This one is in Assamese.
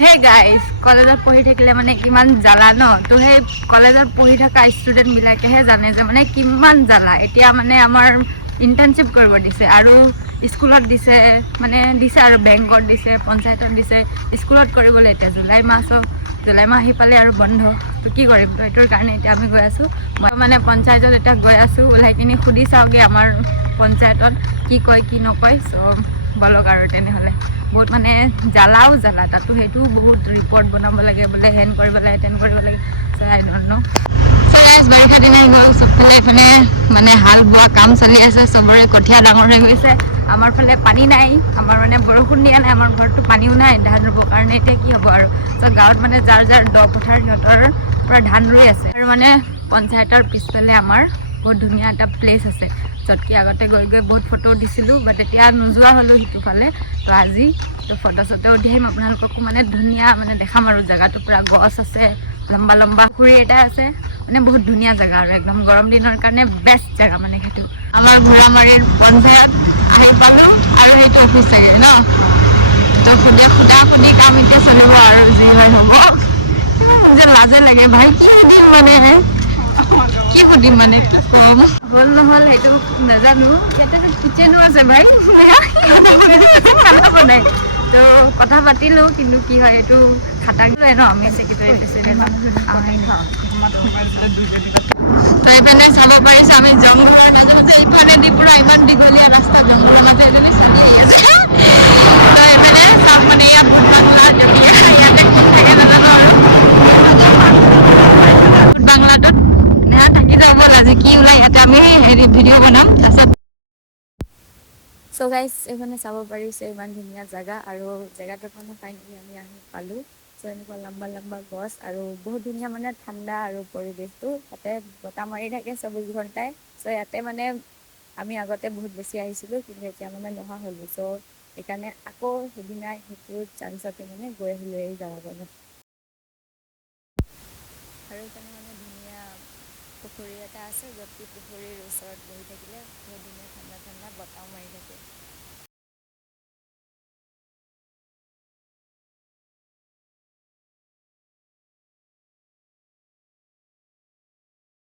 হে গাইজ কলেজত পঢ়ি থাকিলে মানে কিমান জ্বালা ন তো সেই কলেজত পঢ়ি থকা ষ্টুডেণ্ট বিলাকেহে জানে যে মানে কিমান জ্বালা এতিয়া মানে আমাৰ ইণ্টাৰ্ণশ্বিপ কৰিব দিছে আৰু স্কুলত দিছে মানে দিছে আৰু বেংকত দিছে পঞ্চায়তত দিছে স্কুলত কৰিবলৈ এতিয়া জুলাই মাহ আহি পালে আৰু বন্ধ তো কি কৰিম তো এইটোৰ কাৰণে এতিয়া আমি গৈ আছোঁ মই মানে পঞ্চায়তত এতিয়া গৈ আছোঁ ওলাই কিনি সুধি চাওঁগৈ আমাৰ পঞ্চায়তত কি কয় কি নকয় চ' বলক আৰু তেনেহ'লে বহুত মানে জ্বালাও জ্বালা তাতো সেইটো বহুত ৰিপৰ্ট বনাব লাগে বোলে হেন কৰিব লাগে তেন কৰিব লাগে চ' আই ডণ্ট ন' বাৰিষা দিন আহি গ'ল চবফালে এইফালে মানে হাল বোৱা কাম চলি আছে চবৰে কঠীয়া ডাঙৰ হৈ গৈছে আমাৰ ফালে পানী নাই আমাৰ মানে বৰষুণ দিয়া নাই আমাৰ ঘৰততো পানীও নাই ধান ৰুবৰ কাৰণে এতিয়া কি হ'ব আৰু চ' গাঁৱত মানে যাৰ যাৰ দ পথাৰ সিহঁতৰ পূৰা ধান ৰুই আছে আৰু মানে পঞ্চায়তৰ পিছফালে আমাৰ বহুত ধুনীয়া এটা প্লেচ আছে য'ত কি আগতে গৈ গৈ বহুত ফটো উঠিছিলোঁ বাট এতিয়া নোযোৱা হ'লোঁ সিটোফালে তো আজি তো ফটো চটো উঠি আহিম আপোনালোককো মানে ধুনীয়া মানে দেখাম আৰু জেগাটো পূৰা গছ আছে লম্বা লম্বা পুখুৰী এটা আছে মানে বহুত ধুনীয়া জেগা আৰু একদম গৰম দিনৰ কাৰণে বেষ্ট জেগা মানে সেইটো আমাৰ ঘোঁৰামাৰীৰ পঞ্চায়ত আহি পালোঁ আৰু সেইটো অফিচ চাগে ন তো সুধা সুধি কাম এতিয়া চলিব আৰু যি হয় হ'ব যে লাজে লাগে ভাই কি সুধিম মানে কি সুধিম মানে কি ক'ম হ'ল নহ'ল সেইটো নাজানো ইয়াতে কিচেনো আছে ভাই খানা বনাই তো কথা পাতিলোঁ কিন্তু কি হয় এইটো খাটাক লয় ন আমি ছেক্ৰেটাৰী প্ৰেচিডেণ্টত তো এইফালে চাব পাৰিছোঁ আমি জংঘলৰ মাজত যে ইফালেদি পূৰা ইমান দীঘলীয়া ৰাস্তা জংঘলৰ মাজে এজনী চালি আহি আছে তো এইফালে চাওক মানে ইয়াত ইয়াতে থাকে নাজানো আৰু বাংলাটোত নেহা থাকি যাব ব'ল আজি কি ওলাই ইয়াতে আমি হেৰি ভিডিঅ' বনাম তাৰপিছত চ' গাইজ এইফালে চাব পাৰিছে ইমান ধুনীয়া জেগা আৰু জেগাটোত মানে ফাইনেলি আমি আহি পালোঁ চ' এনেকুৱা লম্বা লম্বা গছ আৰু বহুত ধুনীয়া মানে ঠাণ্ডা আৰু পৰিৱেশটো তাতে বতাহ মাৰি থাকে 24 ঘণ্টাই চ' ইয়াতে মানে আমি আগতে বহুত বেছি আহিছিলোঁ কিন্তু এতিয়া মানে নোহোৱা হ'লোঁ চ' সেইকাৰণে আকৌ সেইদিনা সেইটো চান্সতে মানে গৈ আহিলোঁ এই জেগাকনত আৰু এইকাৰণে মানে ধুনীয়া পুখুৰী এটা আছে য'ত কি পুখুৰীৰ ওচৰত বহি থাকিলে বহুত ধুনীয়া ঠাণ্ডা ঠাণ্ডা বতাহ মাৰি থাকে